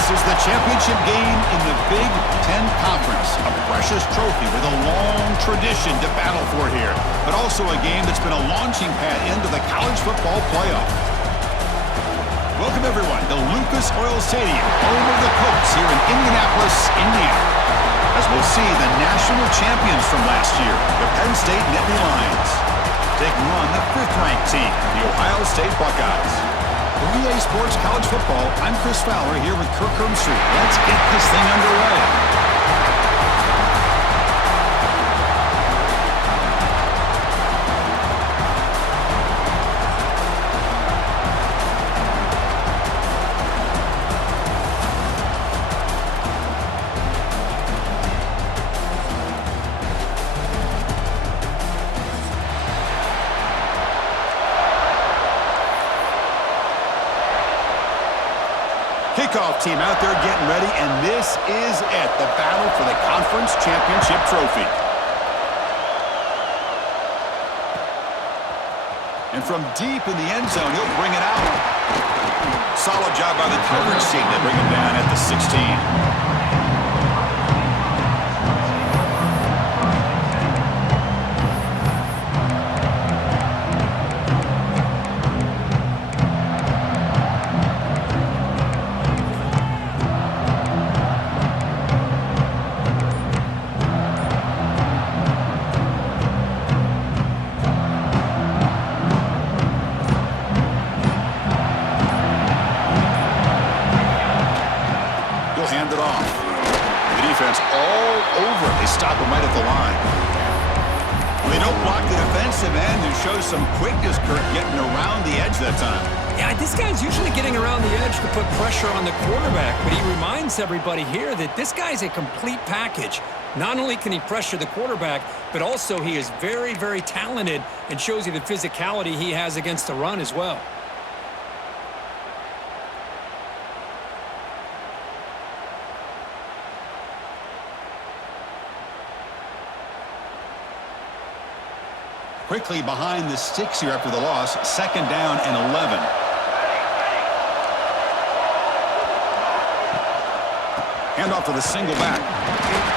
This is the championship game in the Big Ten Conference. A precious trophy with a long tradition to battle for here, but also a game that's been a launching pad into the college football playoff. Welcome, everyone, to Lucas Oil Stadium, home of the Colts here in Indianapolis, Indiana. As we'll see the national champions from last year, the Penn State Nittany Lions, taking on the 5th-ranked team, the Ohio State Buckeyes. For EA Sports College Football, I'm Chris Fowler here with Kirk Herbstreit. Let's get this thing underway. Kickoff team out there getting ready, and this is it, the battle for the conference championship trophy. And from deep in the end zone, he'll bring it out. Solid job by the coverage team to bring him down at the 16. Hand it off. The defense all over. They stop him right at the line. Well, they don't block the defensive end and show some quickness, Kirk, getting around the edge that time. Yeah, this guy's usually getting around the edge to put pressure on the quarterback, but he reminds everybody here that this guy's a complete package. Not only can he pressure the quarterback, but also he is very, very talented and shows you the physicality he has against the run as well. Quickly behind the sticks here after the loss. 2nd down and 11. Hand off to the single back.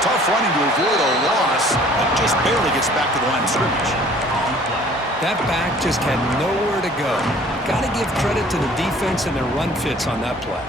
Tough running to avoid a loss, but just barely gets back to the line of scrimmage. That back just had nowhere to go. Got to give credit to the defense and their run fits on that play.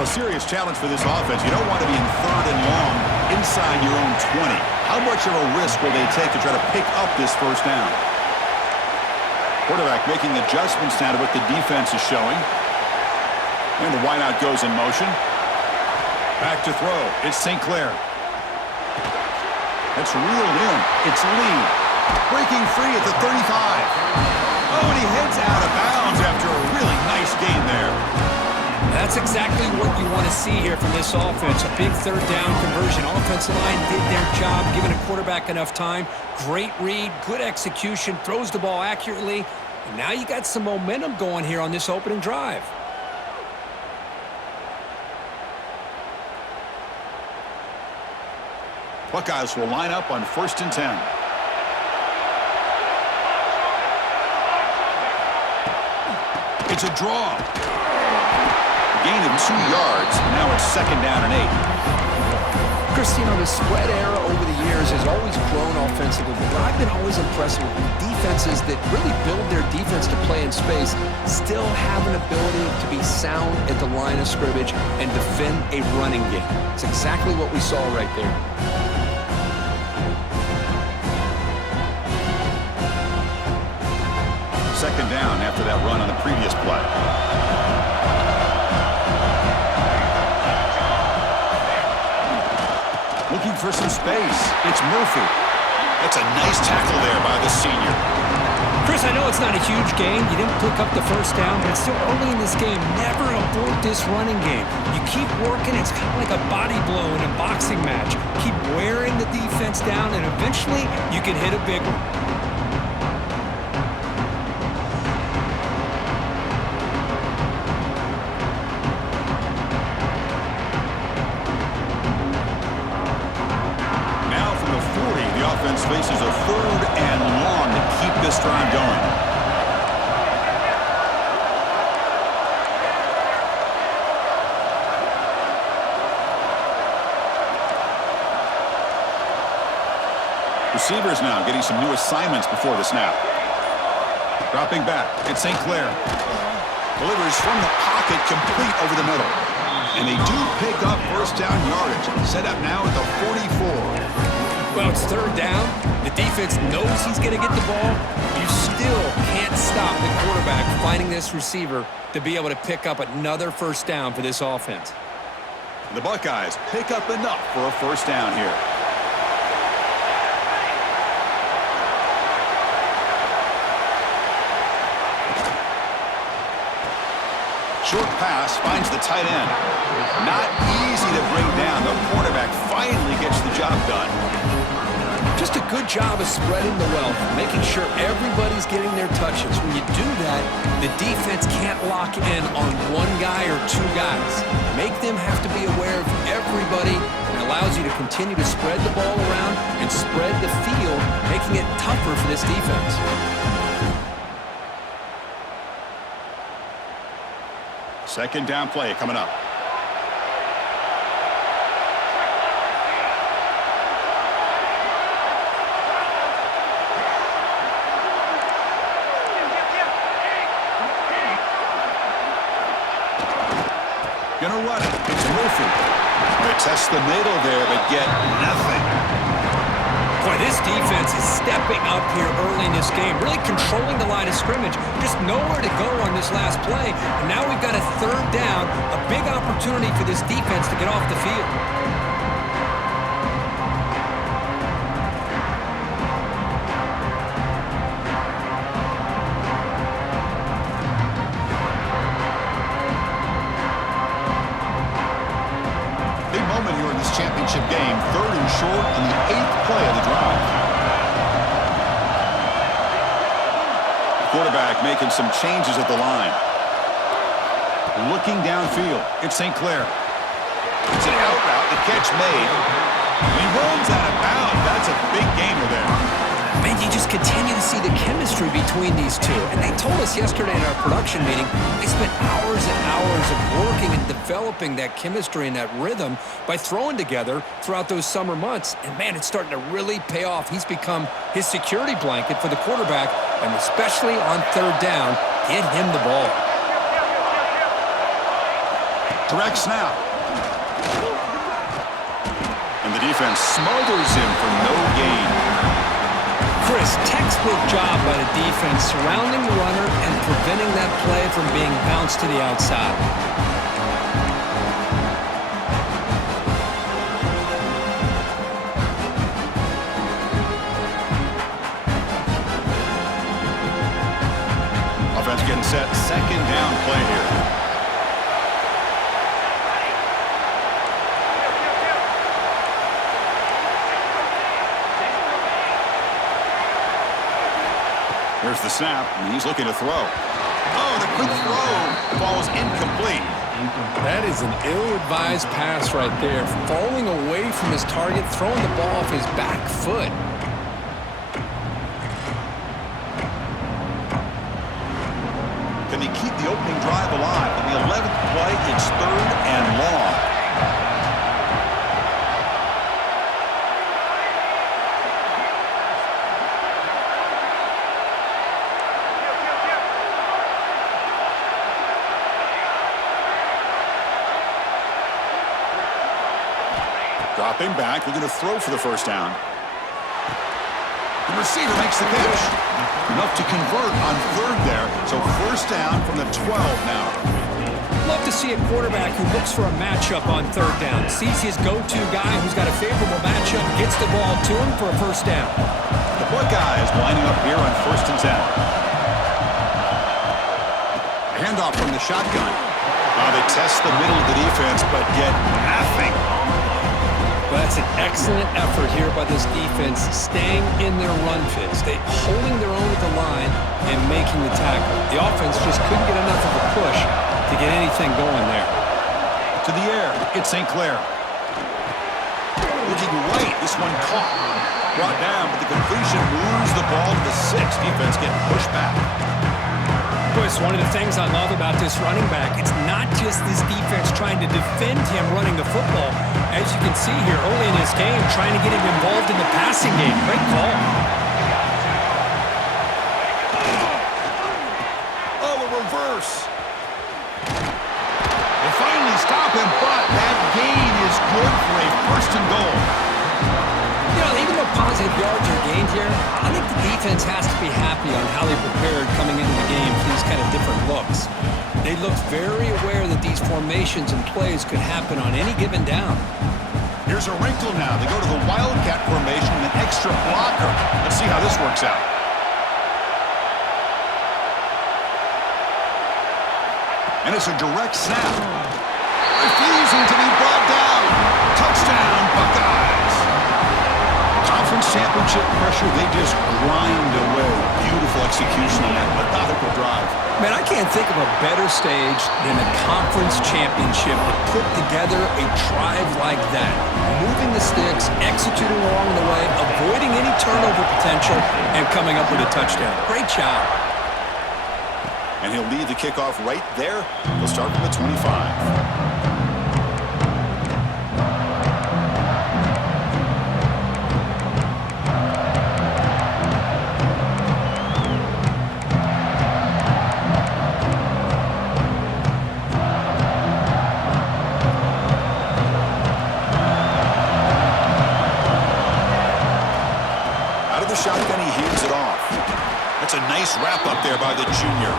A serious challenge for this offense. You don't want to be in 3rd and long inside your own 20. How much of a risk will they take to try to pick up this 1st down? Quarterback making adjustments now to what the defense is showing. And the wideout goes in motion. Back to throw. It's St. Clair. That's reeled in. It's Lee. Breaking free at the 35. Oh, and he heads out of bounds after a really nice gain there. That's exactly what you want to see here from this offense. A big 3rd down conversion. Offensive line did their job, giving a quarterback enough time. Great read, good execution, throws the ball accurately. And now you got some momentum going here on this opening drive. Buckeyes will line up on 1st and 10. It's a draw. Gain of 2 yards. Now it's 2nd down and 8. Chris, the spread era over the years has always grown offensively, but I've been always impressed with defenses that really build their defense to play in space, still have an ability to be sound at the line of scrimmage and defend a running game. It's exactly what we saw right there. Second down after that run on the previous play. Looking for some space. It's Murphy. That's a nice tackle there by the senior. Chris, I know it's not a huge gain. You didn't pick up the 1st down, but it's still early in this game. Never abort this running game. You keep working. It's kind of like a body blow in a boxing match. Keep wearing the defense down, and eventually you can hit a big one. Receivers now getting some new assignments before the snap. Dropping back, it's St. Clair. Delivers from the pocket, complete over the middle. And they do pick up first down yardage. Set up now at the 44. Well, it's third down. The defense knows he's going to get the ball. You still can't stop the quarterback finding this receiver to be able to pick up another first down for this offense. The Buckeyes pick up enough for a first down here. Short pass finds the tight end. Not easy to bring down. The cornerback finally gets the job done. Just a good job of spreading the wealth, making sure everybody's getting their touches. When you do that, the defense can't lock in on one guy or two guys. Make them have to be aware of everybody, and allows you to continue to spread the ball around and spread the field, making it tougher for this defense. Second down play coming up. Gonna run it. It's Murphy. They test the middle there, but get nothing. Boy, this defense is stepping up here early in this game, really controlling the line of scrimmage. Just nowhere to go on this last play. And now we've got a third down, a big opportunity for this defense to get off the field. Big moment here in this championship game. Third and short on the 8th play of the drive. Quarterback making some changes at the line. Looking downfield. It's St. Clair. It's an out route. The catch made. He runs out of bounds. That's a big gainer there. Man, you just continue to see the chemistry between these two. And they told us yesterday in our production meeting, they spent hours and hours of working and developing that chemistry and that rhythm by throwing together throughout those summer months. And man, it's starting to really pay off. He's become his security blanket for the quarterback, and especially on third down, get him the ball. Direct snap. And the defense smothers him for no gain. Chris, textbook job by the defense surrounding the runner and preventing that play from being bounced to the outside. Offense getting set. Second down play here. Here's the snap, and he's looking to throw. Oh, the quick throw falls incomplete. That is an ill-advised pass right there. Falling away from his target, throwing the ball off his back foot. Can they keep the opening drive alive? On the 11th play, it's third and long. Dropping back, looking to throw for the first down. The receiver makes the catch. Enough to convert on third there, so first down from the 12 now. Love to see a quarterback who looks for a matchup on third down. Sees his go-to guy who's got a favorable matchup, gets the ball to him for a first down. The Buckeyes lining up here on 1st and 10. Handoff from the shotgun. They test the middle of the defense, but get nothing. Well, that's an excellent effort here by this defense, staying in their run fits. They holding their own at the line and making the tackle. The offense just couldn't get enough of a push to get anything going there. To the air, it's St. Clair. Looking right, this one caught. Brought down, but the completion moves the ball to the 6. Defense getting pushed back. Chris, one of the things I love about this running back, it's not just this defense trying to defend him running the football. As you can see here early in this game, trying to get him involved in the passing game. Great call. Oh, a reverse. They finally stop him, but that gain is good for a first and goal. You know, even though positive yards are gained here, I think the defense has to be happy on how they prepared coming into the game for these kind of different looks. They looked very aware that these formations and plays could happen on any given down. Here's a wrinkle now. They go to the Wildcat formation with an extra blocker. Let's see how this works out. And it's a direct snap. Refusing to be brought down. Touchdown, Buckeyes. Conference championship pressure, they just grind away. Beautiful execution on that methodical drive. Man, I can't think of a better stage than a conference championship to put together a drive like that. Moving the sticks, executing along the way, avoiding any turnover potential, and coming up with a touchdown. Great job. And he'll lead the kickoff right there. He'll start from the 25. Shotgun, he hands it off. That's a nice wrap up there by the junior.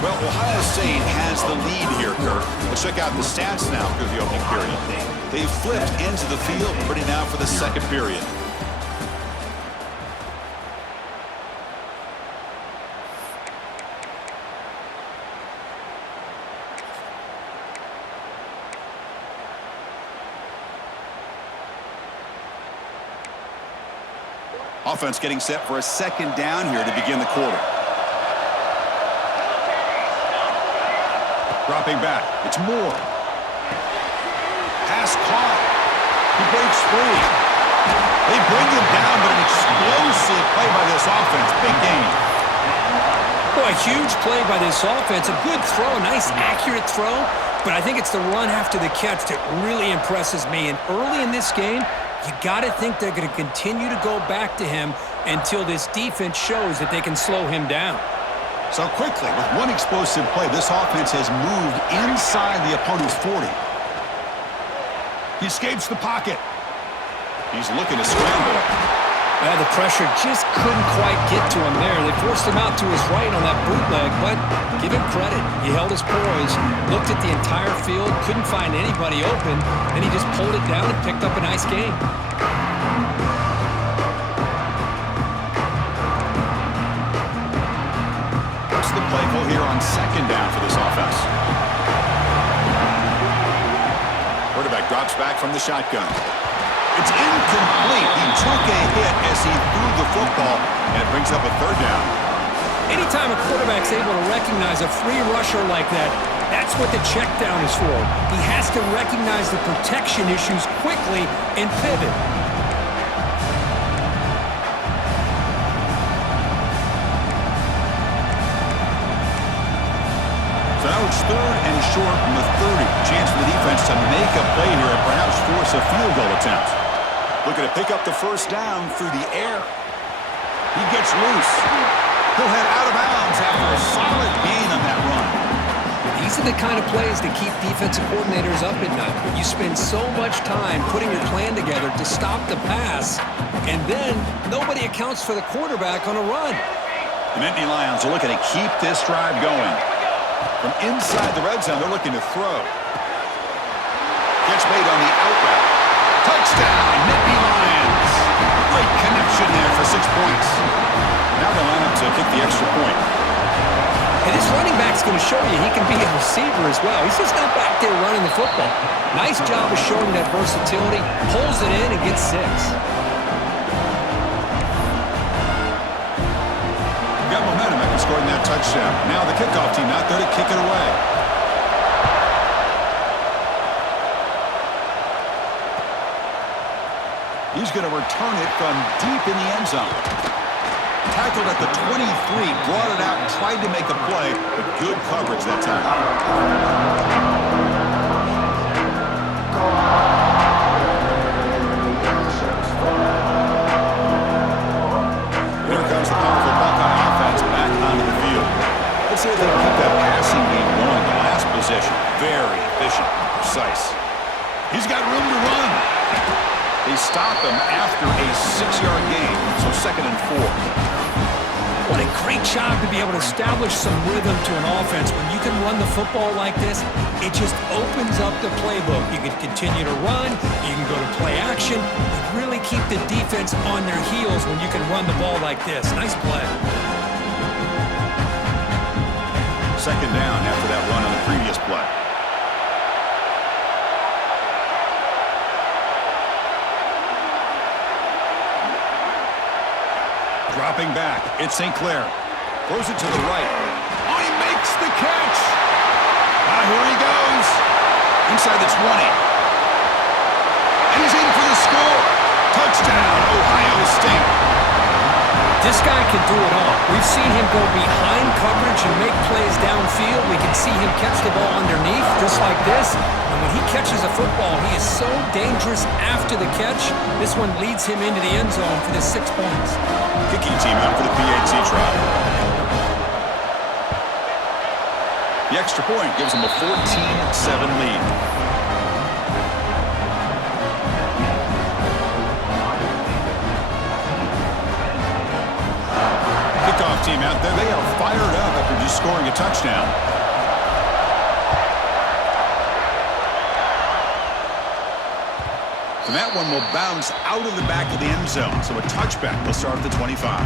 Well, Ohio State has the lead here, Kirk. Let's check out the stats now through the opening period. They've flipped into the field, ready now for the second period. Offense getting set for a second down here to begin the quarter. Dropping back. It's Moore. Pass caught. He breaks free. They bring him down, but an explosive play by this offense. Big game. Boy, a huge play by this offense. A good throw, a nice accurate throw. But I think it's the run after the catch that really impresses me. And early in this game, you got to think they're going to continue to go back to him until this defense shows that they can slow him down. So quickly, with one explosive play, this offense has moved inside the opponent's 40. He escapes the pocket. He's looking to scramble. The pressure just couldn't quite get to him there. They forced him out to his right on that bootleg, but give him credit. He held his poise, looked at the entire field, couldn't find anybody open, and he just pulled it down and picked up a nice gain. What's the play call here on second down for this offense? Quarterback drops back from the shotgun. It's incomplete. He took a hit as he threw the football, and it brings up a third down. Anytime a quarterback's able to recognize a free rusher like that, that's what the check down is for. He has to recognize the protection issues quickly and pivot. So now it's third and short from the 30. Chance for the defense to make a play here and perhaps force a field goal attempt. Looking to pick up the first down through the air. He gets loose. He'll head out of bounds after a solid gain on that run. These are the kind of plays that keep defensive coordinators up at night. You spend so much time putting your plan together to stop the pass, and then nobody accounts for the quarterback on a run. The Nittany Lions are looking to keep this drive going. From inside the red zone, they're looking to throw. Gets made on the out route. Touchdown, Nittany Lions. Great connection there for 6 points. Now they line up to kick the extra point. And this running back's going to show you he can be a receiver as well. He's just not back there running the football. Nice job of showing that versatility. Pulls it in and gets 6. Got momentum after scoring that touchdown. Now the kickoff team out there to kick it away. He's going to return it from deep in the end zone. Tackled at the 23, brought it out, tried to make a play, but good coverage that time. Here comes the powerful Buckeye offense back onto the field. Let's say they keep that passing game going. The last possession, very efficient and precise. He's got room to run. They stop him after a 6-yard gain, so 2nd and 4. What a great job to be able to establish some rhythm to an offense. When you can run the football like this, it just opens up the playbook. You can continue to run. You can go to play action. You really keep the defense on their heels when you can run the ball like this. Nice play. 2nd down after that run on the previous play. Dropping back, it's St. Clair. Throws it to the right. Oh, he makes the catch! Here he goes. Inside the 20. And he's in for the score. Touchdown, Ohio State. This guy can do it all. We've seen him go behind coverage and make plays downfield. We can see him catch the ball underneath, just like this. And when he catches a football, he is so dangerous after the catch. This one leads him into the end zone for the 6 points. Kicking team out for the PAT try. The extra point gives him a 14-7 lead. Kickoff team out there. They are fired up after just scoring a touchdown. And that one will bounce out of the back of the end zone. So a touchback will start at the 25.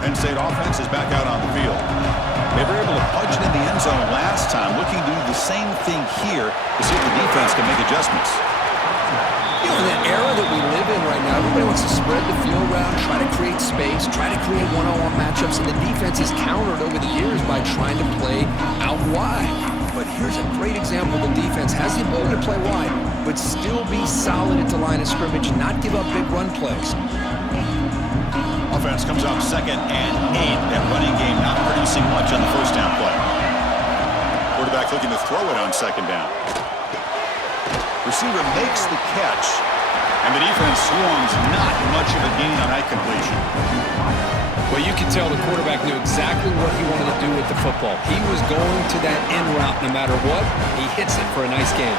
Penn State offense is back out on the field. They were able to punch it in the end zone last time, looking to do the same thing here to see if the defense can make adjustments. You know, in the era that we live in right now, everybody wants to spread the field around, try to create space, try to create one-on-one matchups, and the defense is countered over the years by trying to play out wide. But here's a great example. The defense has the ability to play wide, but still be solid at the line of scrimmage, not give up big run plays. Offense comes up 2nd and 8. That running game not producing much on the first down play. Quarterback looking to throw it on 2nd down. Receiver makes the catch, and the defense swarms. Not much of a gain on that completion. Well, you can tell the quarterback knew exactly what he wanted to do with the football. He was going to that end route no matter what. He hits it for a nice gain.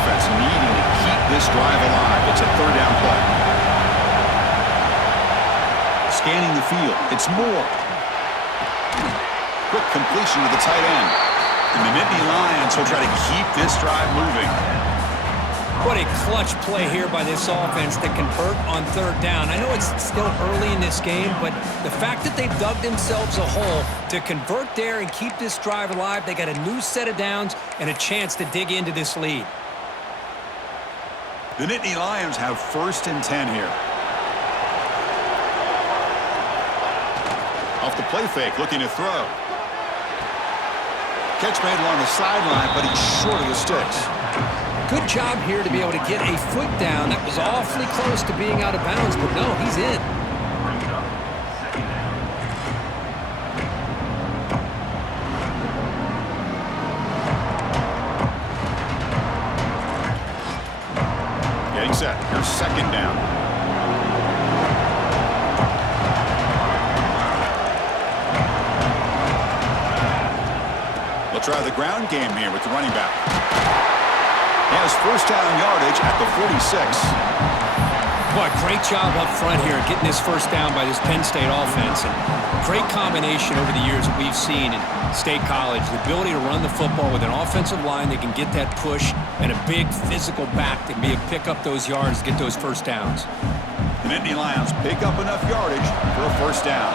Offense needing to keep this drive alive. It's a 3rd down play. Scanning the field. It's Moore. Quick completion to the tight end. And the Nittany Lions will try to keep this drive moving. What a clutch play here by this offense to convert on 3rd down. I know it's still early in this game, but the fact that they've dug themselves a hole to convert there and keep this drive alive, they got a new set of downs and a chance to dig into this lead. The Nittany Lions have 1st and 10 here. Off the play fake, looking to throw. Catch made along the sideline, but he's short of the sticks. Good job here to be able to get a foot down. That was awfully close to being out of bounds, but no, he's in. Getting set. Here's 2nd down. Try the ground game here with the running back. He has 1st down yardage at the 46. Boy, great job up front here getting this 1st down by this Penn State offense. And great combination over the years that we've seen in State College. The ability to run the football with an offensive line that can get that push and a big physical back that can pick up those yards to get those 1st downs. The Nittany Lions pick up enough yardage for a 1st down.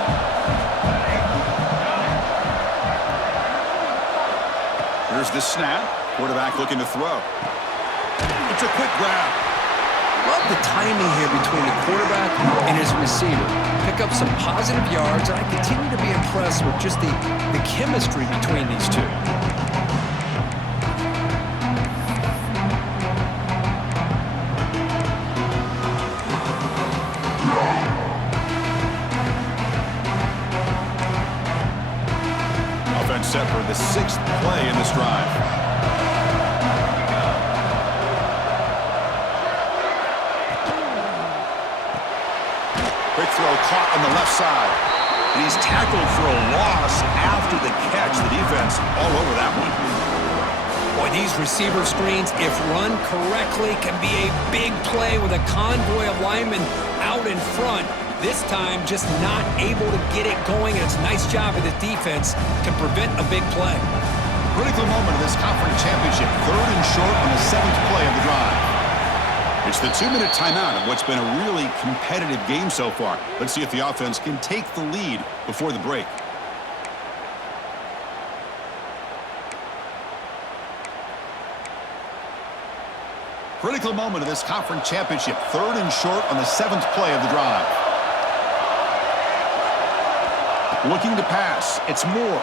Here's the snap. Quarterback looking to throw. It's a quick grab. Love the timing here between the quarterback and his receiver. Pick up some positive yards, and I continue to be impressed with just the chemistry between these two. Offense set for the 6th play in this drive. Quick throw caught on the left side. And he's tackled for a loss after the catch. The defense all over that one. Boy, these receiver screens, if run correctly, can be a big play with a convoy of linemen out in front. This time, just not able to get it going. And it's a nice job of the defense to prevent a big play. Critical moment of this conference championship. 3rd and short on the 7th play of the drive. It's the 2-minute timeout of what's been a really competitive game so far. Let's see if the offense can take the lead before the break. Critical moment of this conference championship. 3rd and short on the 7th play of the drive. Looking to pass. It's Moore.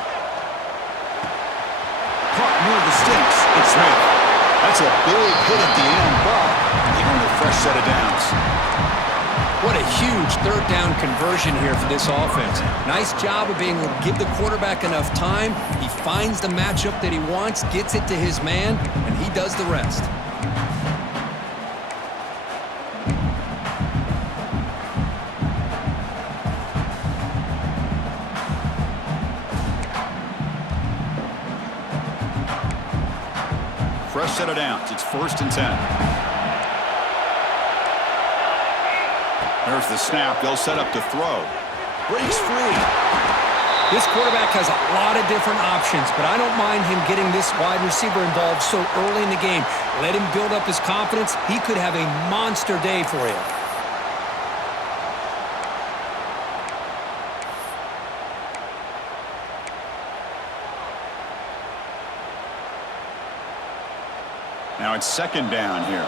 Caught near the sticks. It's Smith. That's a big hit at the end, but they earned a fresh set of downs. What a huge 3rd down conversion here for this offense. Nice job of being able to give the quarterback enough time. He finds the matchup that he wants, gets it to his man, and he does the rest. Fresh set of downs. It's 1st and 10. There's the snap. They'll set up to throw. Breaks free. This quarterback has a lot of different options, but I don't mind him getting this wide receiver involved so early in the game. Let him build up his confidence. He could have a monster day for you. Now it's 2nd down here.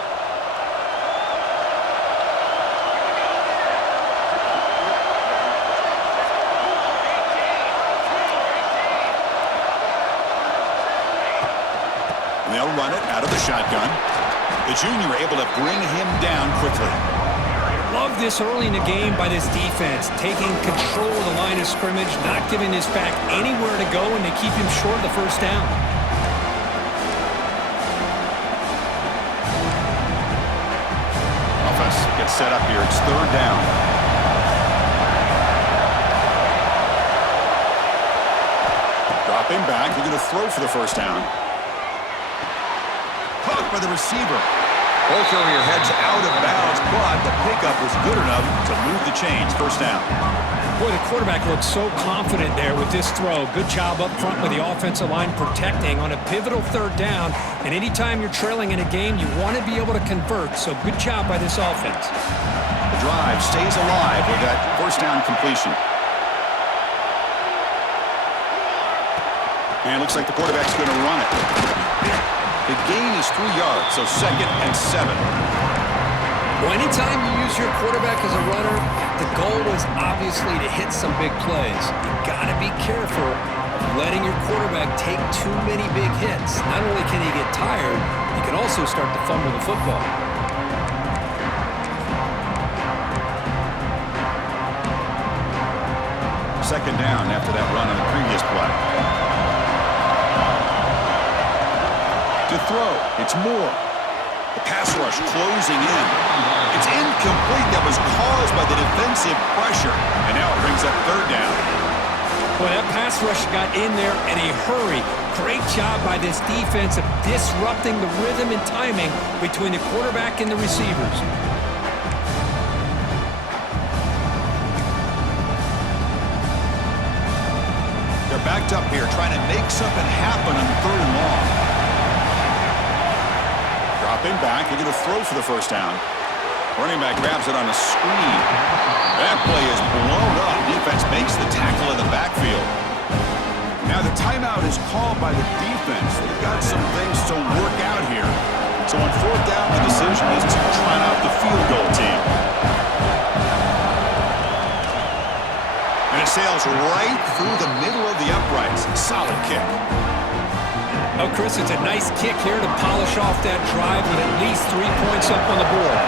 And they'll run it out of the shotgun. The junior able to bring him down quickly. Love this early in the game by this defense, taking control of the line of scrimmage, not giving this back anywhere to go, and they keep him short of the 1st down. Gets set up here. It's 3rd down. Dropping back. They're going to throw for the 1st down. Caught by the receiver. Ball carrier heads out of bounds, but the pickup was good enough to move the chains. 1st down. Boy, the quarterback looks so confident there with this throw. Good job up front with the offensive line protecting on a pivotal 3rd down. And anytime you're trailing in a game, you want to be able to convert. So good job by this offense. The drive stays alive with that 1st down completion. And it looks like the quarterback's going to run it. The gain is 3 yards, so 2nd and 7. Well, anytime you use your quarterback as a runner, the goal is obviously to hit some big plays. You got to be careful of letting your quarterback take too many big hits. Not only can he get tired, he can also start to fumble the football. Second down after that run on the previous play. To throw, it's Moore. The pass rush closing in. It's incomplete. That was caused by the defensive pressure. And now it brings up 3rd down. Boy, that pass rush got in there in a hurry. Great job by this defense of disrupting the rhythm and timing between the quarterback and the receivers. They're backed up here trying to make something happen on 3rd and long. Dropping back. They're going to throw for the 1st down. Running back grabs it on a screen. That play is blown up. Defense makes the tackle in the backfield. Now the timeout is called by the defense. They've got some things to work out here. So on fourth down, the decision is to try out the field goal team. And it sails right through the middle of the uprights. Solid kick. Oh, Chris, it's a nice kick here to polish off that drive with at least 3 points up on the board.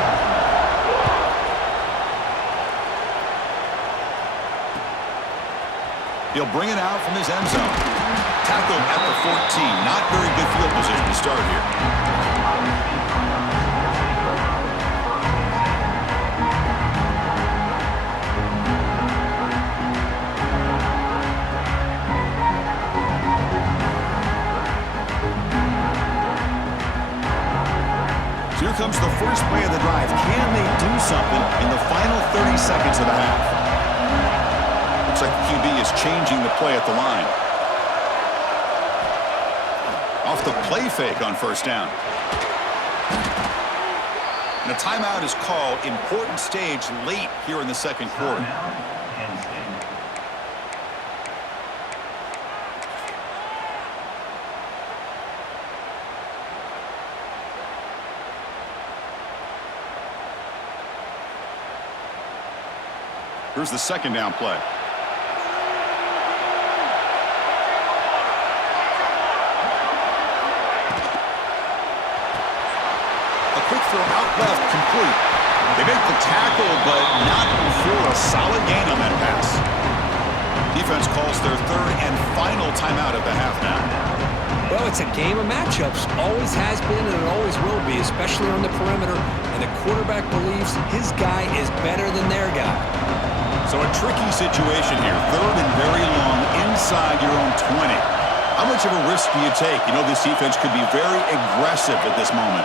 He'll bring it out from his end zone. Tackled at the 14. Not very good field position to start here. So here comes the first play of the drive. Can they do something in the final 30 seconds of the half? Looks like the QB is changing the play at the line. Off the play fake on first down. And a timeout is called. Important stage late here in the second quarter. Here's the second down play. A quick throw out left, complete. They make the tackle, but not before a solid gain on that pass. Defense calls their third and final timeout of the half now. Well, it's a game of matchups. Always has been and it always will be, especially on the perimeter. And the quarterback believes his guy is better than their guy. So a tricky situation here. Third and very long inside your own 20. How much of a risk do you take? You know this defense could be very aggressive at this moment.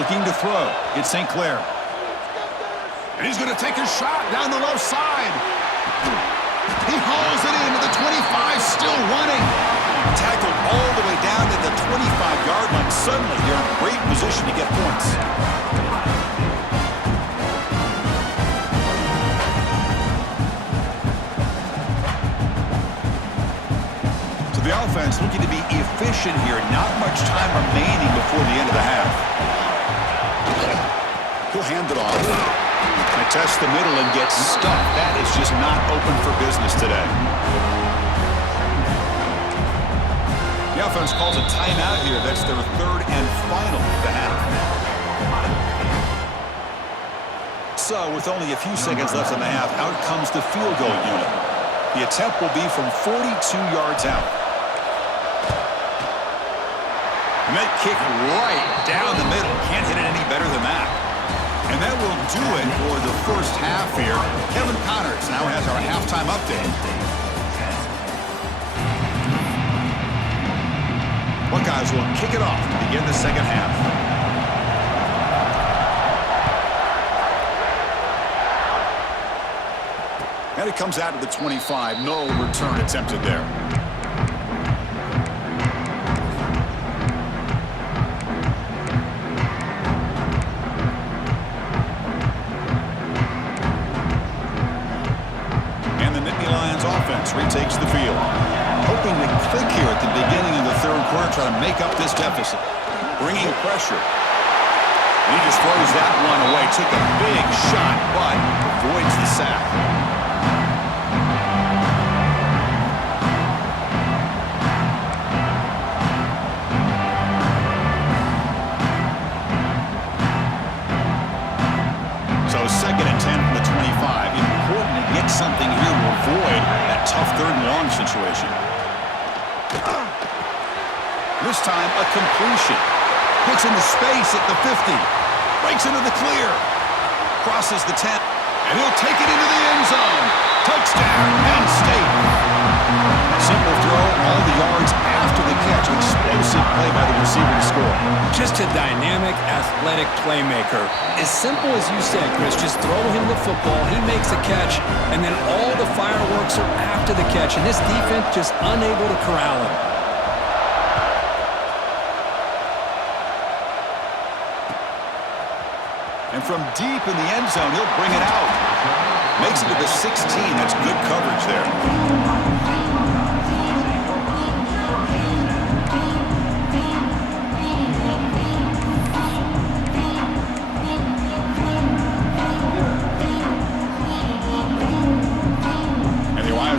Looking to throw. It's St. Clair. And he's going to take a shot down the left side. He hauls it into the 25, still running. Tackled all the way down to the 25-yard line. Suddenly, they're in great position to get points. So the offense looking to be efficient here. Not much time remaining before the end of the half. He'll hand it off. And test the middle and get stuck. That is just not open for business today. The offense calls a timeout here. That's their third and final of the half. So with only a few seconds left in the half, out comes the field goal unit. The attempt will be from 42 yards out. And that kick right down the middle. Can't hit it any better than that. And that will do it for the first half here. Kevin Connors now has our halftime update. Buckeyes will kick it off to begin the second half. And it comes out to the 25. No return attempted there. Retakes the field. Hoping to click here at the beginning of the third quarter, try to make up this deficit. Bringing pressure. And he just throws that one away. Took a big shot, but avoids the sack. So second and 10 from the 25. Important to get something here to avoid that tough third and long situation. This time a completion. Hits into space at the 50. Breaks into the clear. Crosses the 10. And he'll take it into the end zone. Touchdown, Penn State. Simple throw, all the yards after the catch. Explosive play by the receiver to score. Just a dynamic, athletic playmaker. As simple as you said, Chris, just throw him the football, he makes a catch, and then all the fireworks are after the catch, and this defense just unable to corral him. And from deep in the end zone, he'll bring it out. Makes it to the 16. That's good coverage there.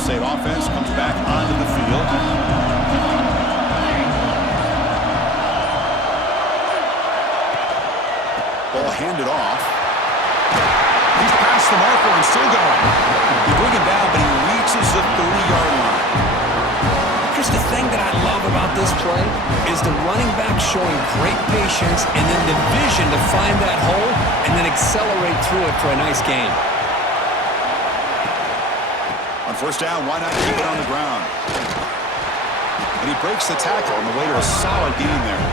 State offense comes back onto the field. Ball handed off. He's past the marker and still going. They bring him down, but he reaches the 30-yard line. Here's the thing that I love about this play is the running back showing great patience and then the vision to find that hole and then accelerate through it for a nice gain. On first down, why not keep it on the ground? And he breaks the tackle on the way to a solid gain there.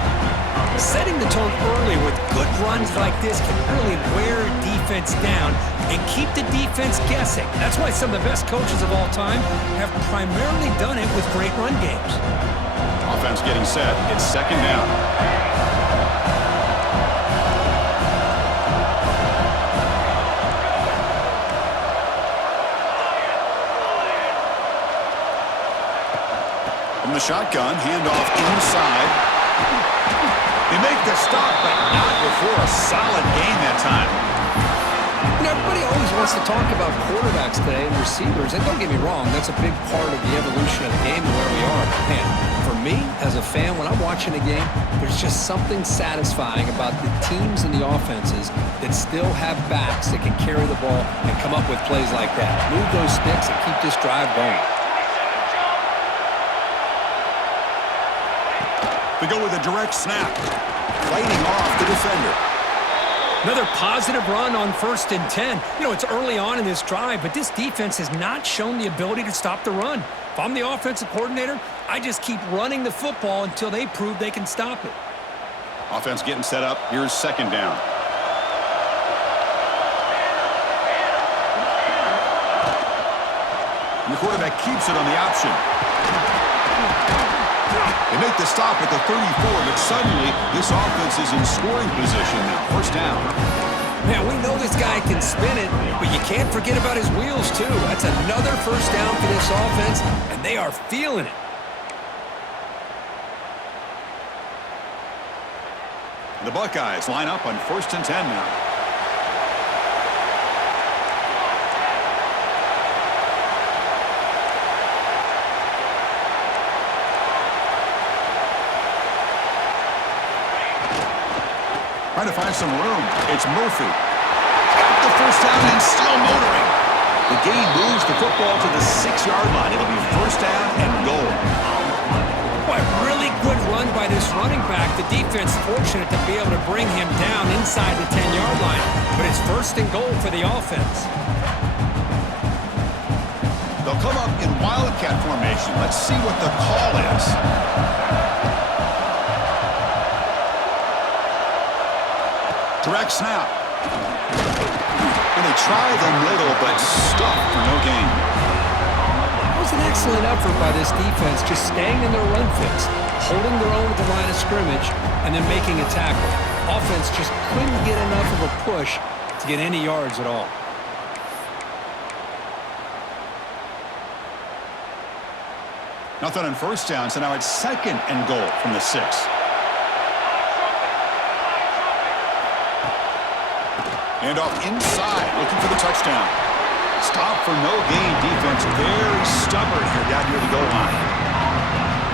Setting the tone early with good runs like this can really wear a defense down and keep the defense guessing. That's why some of the best coaches of all time have primarily done it with great run games. Offense getting set. It's second down. From the shotgun, handoff inside. They make the stop, but not before a solid gain that time. You know, everybody always wants to talk about quarterbacks today and receivers, and don't get me wrong, that's a big part of the evolution of the game and where we are. Man, for me, as a fan, when I'm watching a game, there's just something satisfying about the teams and the offenses that still have backs that can carry the ball and come up with plays like that. Move those sticks and keep this drive going. They go with a direct snap, fighting off the defender. Another positive run on 1st and 10. You know, it's early on in this drive, but this defense has not shown the ability to stop the run. If I'm the offensive coordinator, I just keep running the football until they prove they can stop it. Offense getting set up. Here's second down. And the quarterback keeps it on the option. They make the stop at the 34, but suddenly this offense is in scoring position now. First down. Man, we know this guy can spin it, but you can't forget about his wheels, too. That's another first down for this offense, and they are feeling it. The Buckeyes line up on 1st and 10 now. Trying to find some room. It's Murphy. Got the first down and still motoring. The gain moves the football to the 6-yard line. It'll be first down and goal. Boy, really good run by this running back. The defense fortunate to be able to bring him down inside the 10-yard line. But it's first and goal for the offense. They'll come up in Wildcat formation. Let's see what the call is. Direct snap. And they try the middle, but stuffed for no gain. That was an excellent effort by this defense, just staying in their run fix, holding their own at the line of scrimmage, and then making a tackle. Offense just couldn't get enough of a push to get any yards at all. Nothing on first down, so now it's second and goal from the 6. And off inside, looking for the touchdown. Stop for no gain. Defense very stubborn here down near the goal line.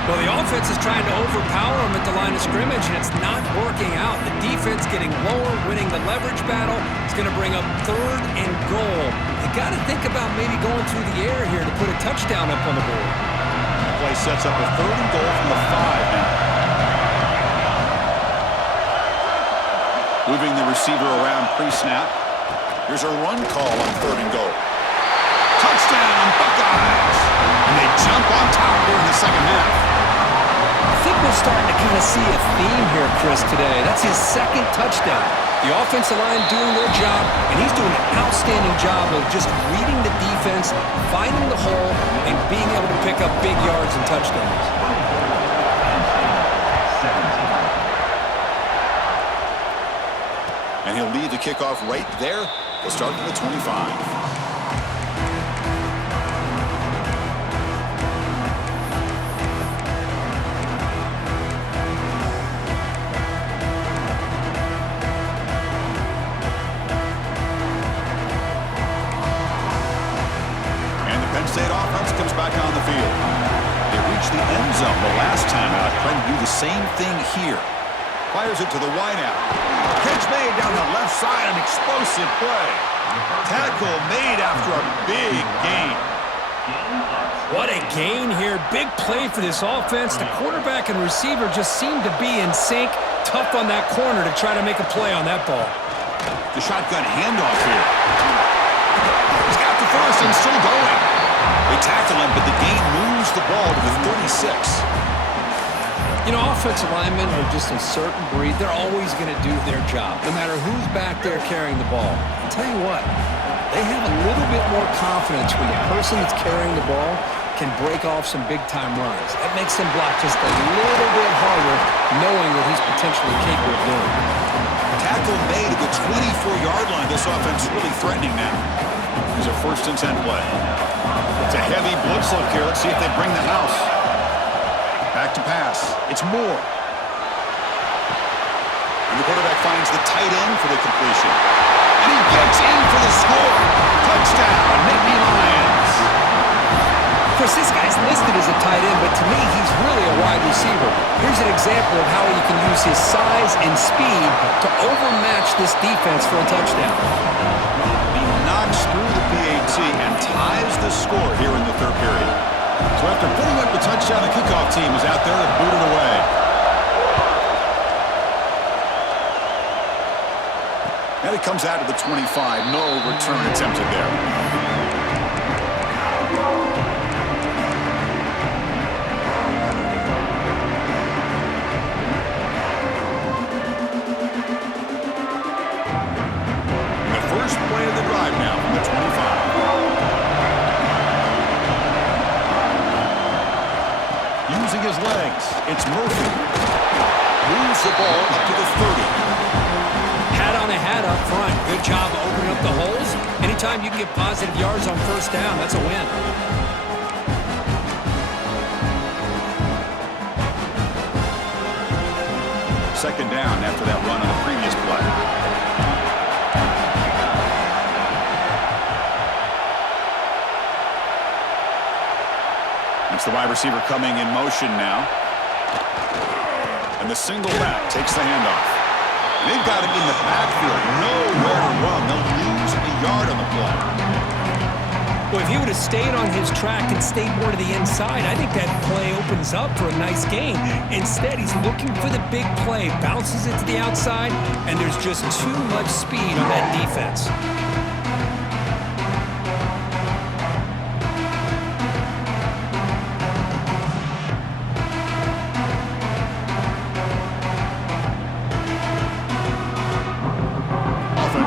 Well, the offense is trying to overpower them at the line of scrimmage, and it's not working out. The defense getting lower, winning the leverage battle. It's going to bring up 3rd and goal. You got to think about maybe going through the air here to put a touchdown up on the board. The play sets up a 3rd and goal from the 5 now. Moving the receiver around pre-snap. Here's a run call on 3rd and goal. Touchdown, Buckeyes! And they jump on top here in the second half. I think we're starting to kind of see a theme here, Chris, today. That's his 2nd touchdown. The offensive line doing their job, and he's doing an outstanding job of just reading the defense, finding the hole, and being able to pick up big yards and touchdowns. And he'll lead the kickoff right there. He'll start from the 25. zone the last time out, trying to do the same thing here. Fires it to the wideout. Catch made down the left side, an explosive play. Tackle made after a big gain. What a gain here. Big play for this offense. The quarterback and receiver just seem to be in sync. Tough on that corner to try to make a play on that ball. The shotgun handoff here. He's got the first and still going. They tackle him, but the gain moves the ball to the 36. You know, offensive linemen are just a certain breed. They're always going to do their job, no matter who's back there carrying the ball. I'll tell you what, they have a little bit more confidence when the person that's carrying the ball can break off some big-time runs. That makes them block just a little bit harder, knowing what he's potentially capable of doing. Tackle made at the 24-yard line. This offense is really threatening now. There's a 1st and 10 play. It's a heavy blitz look here. Let's see if they bring the house. Back to pass. It's Moore. And the quarterback finds the tight end for the completion. And he gets in for the score. Touchdown, Nittany Lions. Of course, this guy's listed as a tight end, but to me, he's really a wide receiver. Here's an example of how he can use his size and speed to overmatch this defense for a touchdown. He knocks through the PAT and ties the score here in the 3rd period. So after putting up the touchdown, the kickoff team is out there to boot it away. And it comes out to the 25. No return attempted there. The first play of the drive now from the 25. Using his legs, it's Murphy. Moves the ball up to the 30. Hat on a hat up front. Good job of opening up the holes. Anytime you can get positive yards on 1st down, that's a win. Second down after that run on the previous play. It's the wide receiver coming in motion now. And the single back takes the handoff. And they've got him in the backfield. Nowhere to run. They'll lose a yard on the play. Well, if he would have stayed on his track and stayed more to the inside, I think that play opens up for a nice gain. Instead, he's looking for the big play, bounces it to the outside, and there's just too much speed on that defense.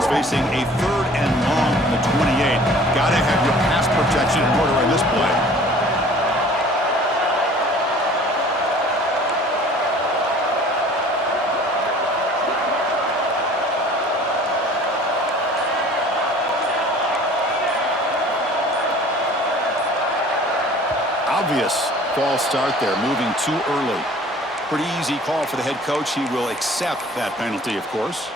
Facing a 3rd and long from the 28. Got to have your pass protection in order in this play. Obvious false start there, moving too early. Pretty easy call for the head coach. He will accept that penalty, of course.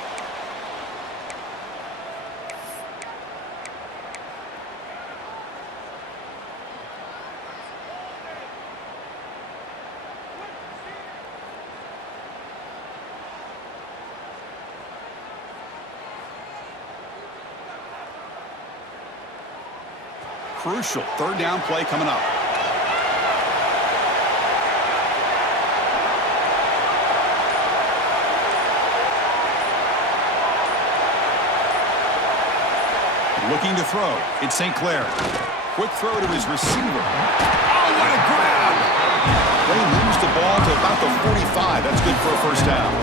Crucial 3rd down play coming up. Looking to throw. It's St. Clair. Quick throw to his receiver. Oh, what a grab! They lose the ball to about the 45. That's good for a 1st down.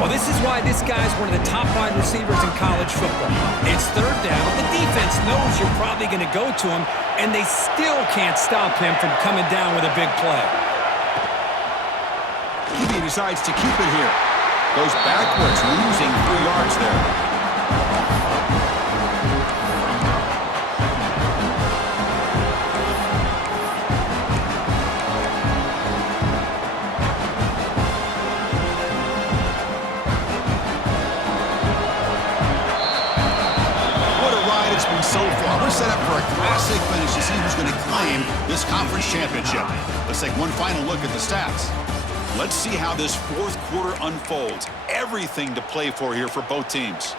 Well, this is why this guy's one of the top wide receivers in college football. It's 3rd down. The defense knows you're probably going to go to him, and they still can't stop him from coming down with a big play. He decides to keep it here. Goes backwards, losing 3 yards there. So far, we're set up for a classic finish to see who's going to claim this conference championship. championship. Let's take one final look at the stats. Let's see how this fourth quarter unfolds. Everything to play for here for both teams.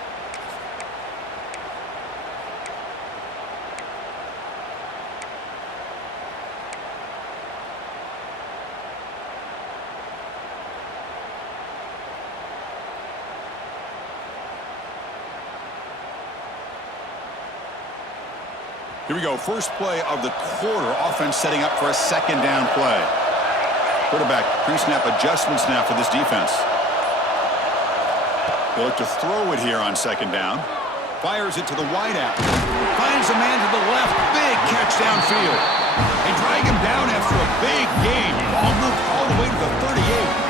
Here we go. First play of the quarter. Offense setting up for a second down play. Quarterback pre-snap adjustments now for this defense. They look to throw it here on second down. Fires it to the wideout. Finds a man to the left. Big catch downfield. They drag him down after a big gain. Ball moved all the way to the 38.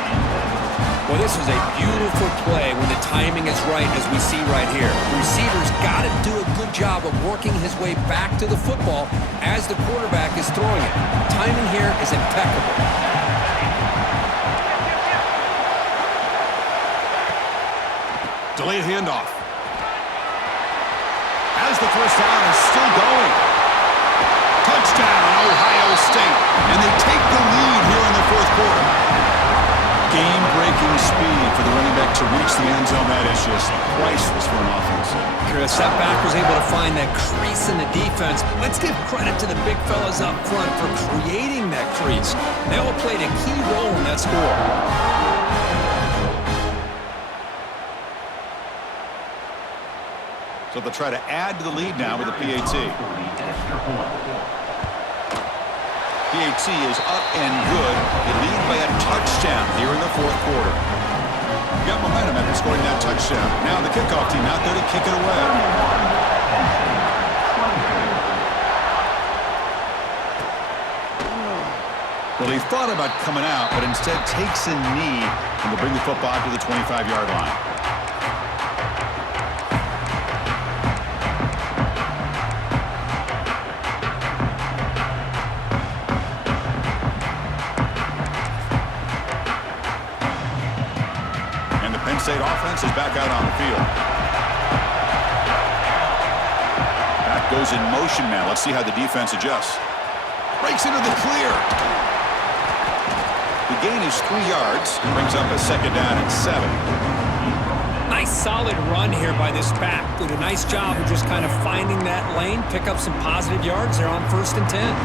Well, this is a beautiful play when the timing is right, as we see right here. The receiver's got to do a good job of working his way back to the football as the quarterback is throwing it. The timing here is impeccable. Delayed handoff. As the first down is still going. Touchdown, Ohio State. And they take the lead here in the fourth quarter. Game-breaking speed for the running back to reach the end zone. That is just priceless for an offense. Chris, that back was able to find that crease in the defense. Let's give credit to the big fellas up front for creating that crease. They all played a key role in that score. So they'll try to add to the lead now with the PAT. PAT is up and good. They lead by a touchdown here in the fourth quarter. Got momentum after scoring that touchdown. Now the kickoff team out there to kick it away. Well, he thought about coming out, but instead takes a knee and will bring the football to the 25-yard line. State offense is back out on the field. Back goes in motion now. Let's see how the defense adjusts. Breaks into the clear. The gain is 3 yards. Brings up a second down and 7. Nice solid run here by this back. Did a nice job of just kind of finding that lane, pick up some positive yards there on 1st and 10.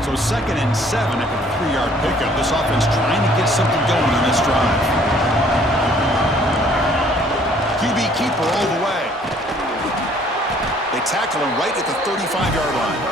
So 2nd and 7 at the 3-yard pickup. This offense trying to get something going on this drive. QB keeper all the way. They tackle him right at the 35-yard line.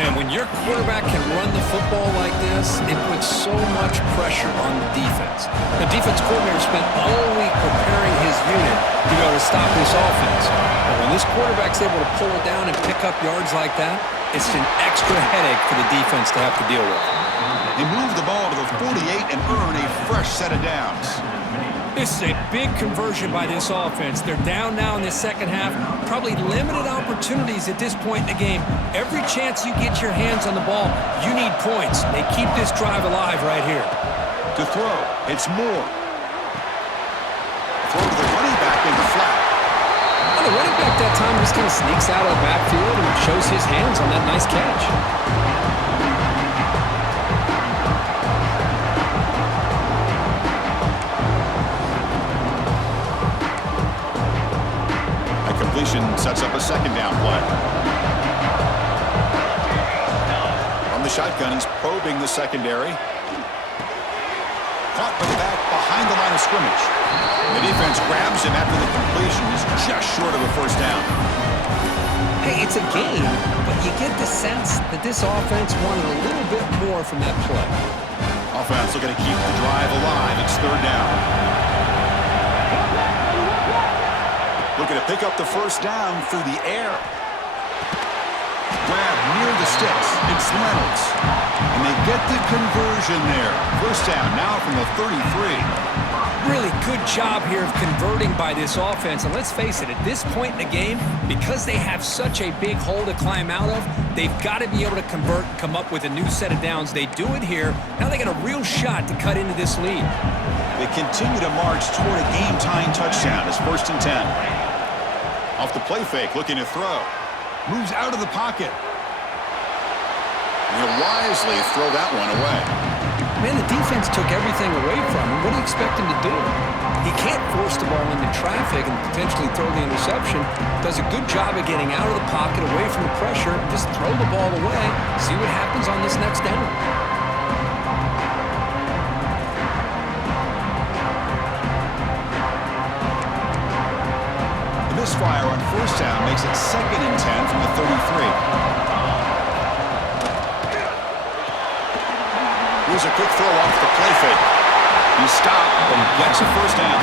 Man, when your quarterback can run the football like this, it puts so much pressure on the defense. The defense coordinator spent all week preparing his unit to be able to stop this offense. But when this quarterback's able to pull it down and pick up yards like that, it's an extra headache for the defense to have to deal with. They move the ball to the 48 and earn a fresh set of downs. This is a big conversion by this offense. They're down now in the second half. Probably limited opportunities at this point in the game. Every chance you get your hands on the ball, you need points. They keep this drive alive right here. To throw, it's Moore. Throw to the running back in the flat. Well, the running back that time just kind of sneaks out of the backfield and shows his hands on that nice catch. Sets up a second down play. From the shotgun, he's probing the secondary. Caught by the back behind the line of scrimmage. The defense grabs him after the completion. He's just short of a first down. Hey, it's a game, but you get the sense that this offense wanted a little bit more from that play. Offense looking to keep the drive alive. It's 3rd down. Looking to pick up the first down through the air. Grab near the sticks. It's Reynolds. And they get the conversion there. First down now from the 33. Really good job here of converting by this offense. And let's face it, at this point in the game, because they have such a big hole to climb out of, they've got to be able to convert and come up with a new set of downs. They do it here. Now they got a real shot to cut into this lead. They continue to march toward a game-tying touchdown. It's 1st and 10. Off the play fake, looking to throw. Moves out of the pocket. And he'll wisely throw that one away. Man, the defense took everything away from him. What do you expect him to do? He can't force the ball into traffic and potentially throw the interception. Does a good job of getting out of the pocket, away from the pressure, just throw the ball away, see what happens on this next down. The misfire on first down makes it 2nd and 10 from the 33. Here's a quick throw off the play fake. He stopped, but he gets a first down.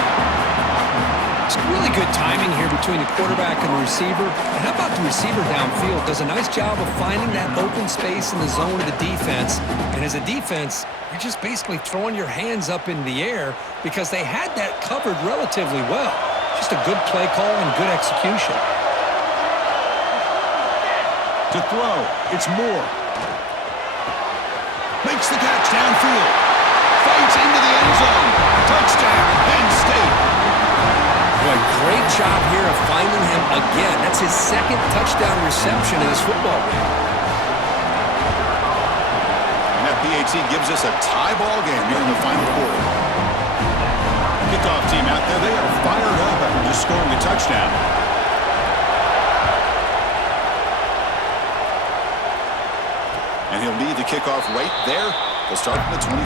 It's really good timing here between the quarterback and the receiver. And how about the receiver downfield? Does a nice job of finding that open space in the zone of the defense. And as a defense, you're just basically throwing your hands up in the air because they had that covered relatively well. Just a good play call and good execution. To throw, it's Moore. Makes the catch downfield. Fights into the end zone. Touchdown, Penn State. Boy, great job here of finding him again. That's his 2nd touchdown reception in this football game. And that PAT gives us a tie ball game here in the final quarter. Kickoff team out there, they are fired up after just scoring a touchdown. And he'll lead the kickoff right there. They'll start from the 25.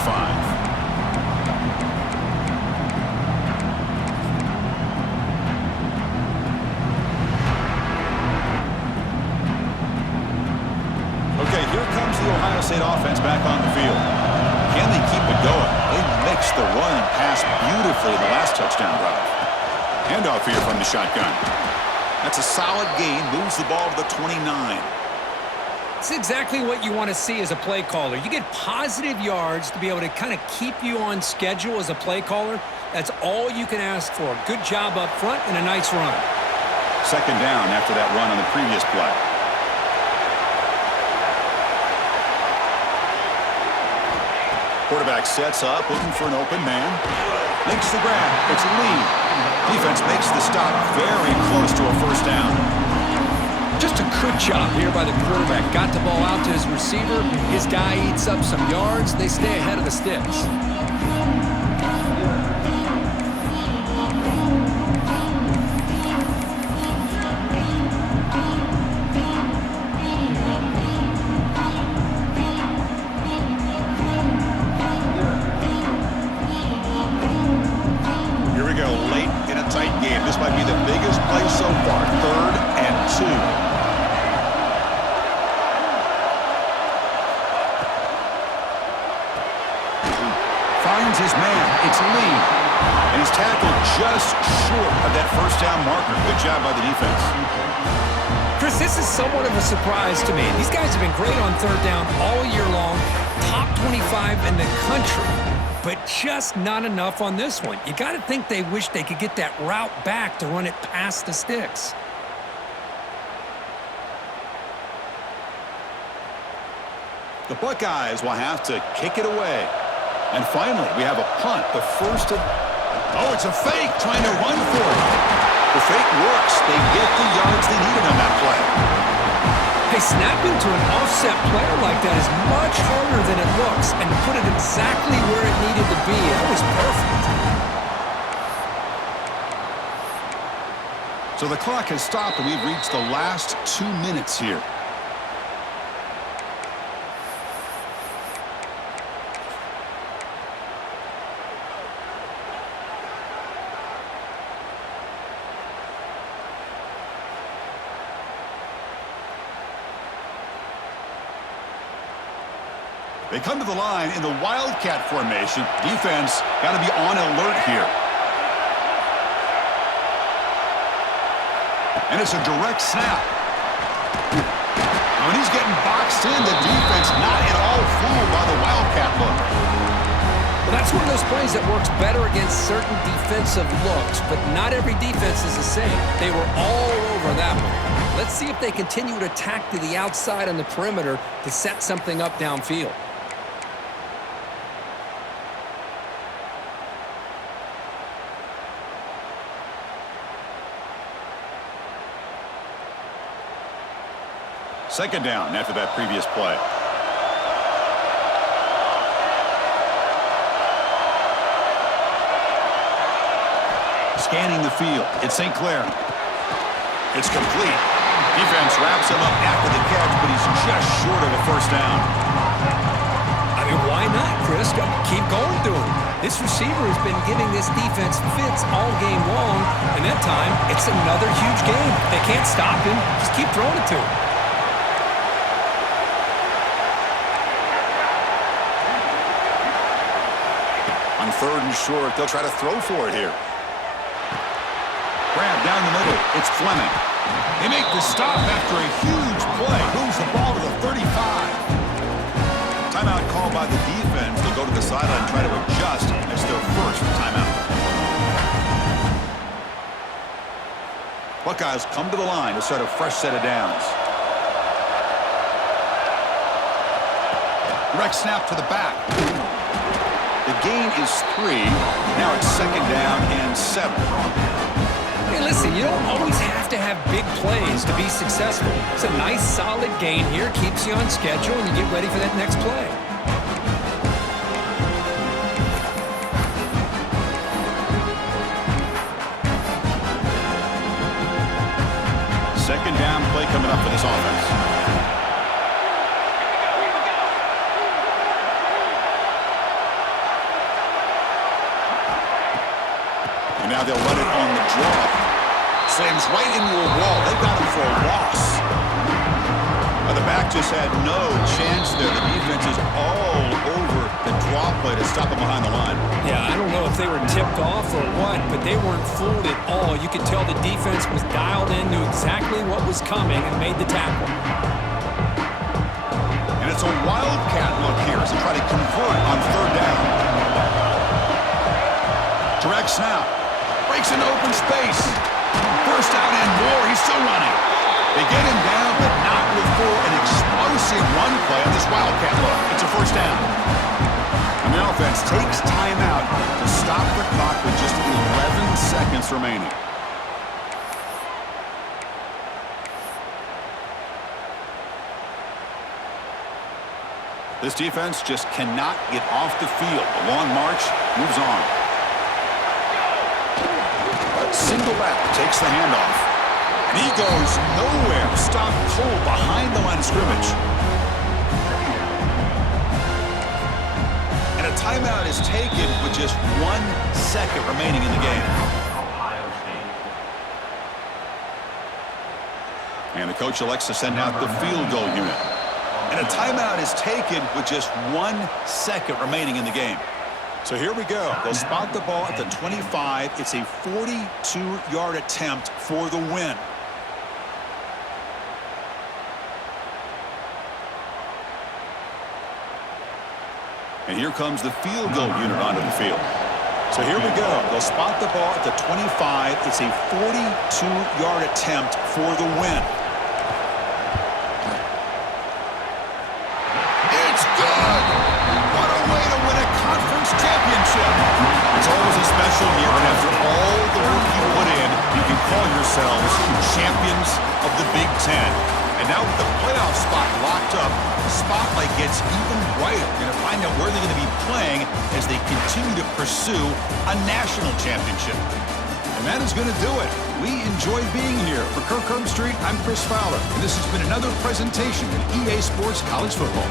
Okay, here comes the Ohio State offense back on the field. Can they keep it going? They mixed the run and pass beautifully in the last touchdown drive. Handoff here from the shotgun. That's a solid gain. Moves the ball to the 29. It's exactly what you want to see as a play caller. You get positive yards to be able to kind of keep you on schedule as a play caller. That's all you can ask for. Good job up front and a nice run. 2nd down after that run on the previous play. Quarterback sets up, looking for an open man. Makes the grab. It's a lead. Defense makes the stop very close to a first down. Just a good job here by the quarterback. Got the ball out to his receiver. His guy eats up some yards. They stay ahead of the sticks. Here we go, late in a tight game. This might be the biggest play so far. 3rd and 2. Finds his man. It's Lee. And he's tackled just short of that first down marker. Good job by the defense. Chris, this is somewhat of a surprise to me. These guys have been great on 3rd down all year long. Top 25 in the country. But just not enough on this one. You got to think they wish they could get that route back to run it past the sticks. The Buckeyes will have to kick it away. And finally, we have a punt. The first of... Oh, it's a fake trying to run for it. The fake works. They get the yards they needed on that play. Hey, snapping to an offset player like that is much harder than it looks. And to put it exactly where it needed to be, that was perfect. So the clock has stopped, and we've reached the last 2 minutes here. They come to the line in the Wildcat formation. Defense got to be on alert here. And it's a direct snap. When he's getting boxed in, the defense not at all fooled by the Wildcat look. Well, that's one of those plays that works better against certain defensive looks, but not every defense is the same. They were all over that one. Let's see if they continue to attack to the outside on the perimeter to set something up downfield. Second down after that previous play. Scanning the field. It's St. Clair. It's complete. Defense wraps him up after the catch, but he's just short of a first down. I mean, why not, Chris? Keep going to him. This receiver has been giving this defense fits all game long, and that time, it's another huge game. They can't stop him. Just keep throwing it to him. On third and short, they'll try to throw for it here. Grab down the middle. It's Fleming. They make the stop after a huge play. Moves the ball to the 35. Timeout called by the defense. They'll go to the sideline and try to adjust. It's their first timeout. Buckeyes come to the line to start a fresh set of downs. Direct snap to the back. The gain is 3. Now it's second down and 7. Hey, listen, you don't always have to have big plays to be successful. It's a nice, solid gain here. Keeps you on schedule, and you get ready for that next play. Second down play coming up for this offense. And now they'll run it on the draw. Slams right into a wall. They got him for a loss. The back just had no chance there. The defense is all over the draw play to stop him behind the line. Yeah, I don't know if they were tipped off or what, but they weren't fooled at all. You could tell the defense was dialed in, knew exactly what was coming, and made the tackle. And it's a wildcat look here as they try to convert on third down. Direct snap. Breaks into open space. First down and more. He's still running. They get him down, but not before an explosive run play on this wildcat look. It's a first down. And the offense takes timeout to stop the clock with just 11 seconds remaining. This defense just cannot get off the field. The long march moves on. Single back takes the handoff. And he goes nowhere. Stop cold behind the line of scrimmage. And a timeout is taken with just 1 second remaining in the game. And the coach elects to send out the field goal unit. And a timeout is taken with just 1 second remaining in the game. So here we go. They'll spot the ball at the 25. It's a 42-yard attempt for the win. And here comes the field goal unit onto the field. So here we go. They'll spot the ball at the 25. It's a 42-yard attempt for the win. It's good! What a way to win a conference championship! It's always a special year, and after all the work you put in, you can call yourselves champions of the Big Ten. And now with the playoff spot locked up, the spotlight gets even brighter. You're going to find out where they're going to be playing as they continue to pursue a national championship. And that is going to do it. We enjoy being here. For Kirk Herbstreit, I'm Chris Fowler, and this has been another presentation of EA Sports College Football.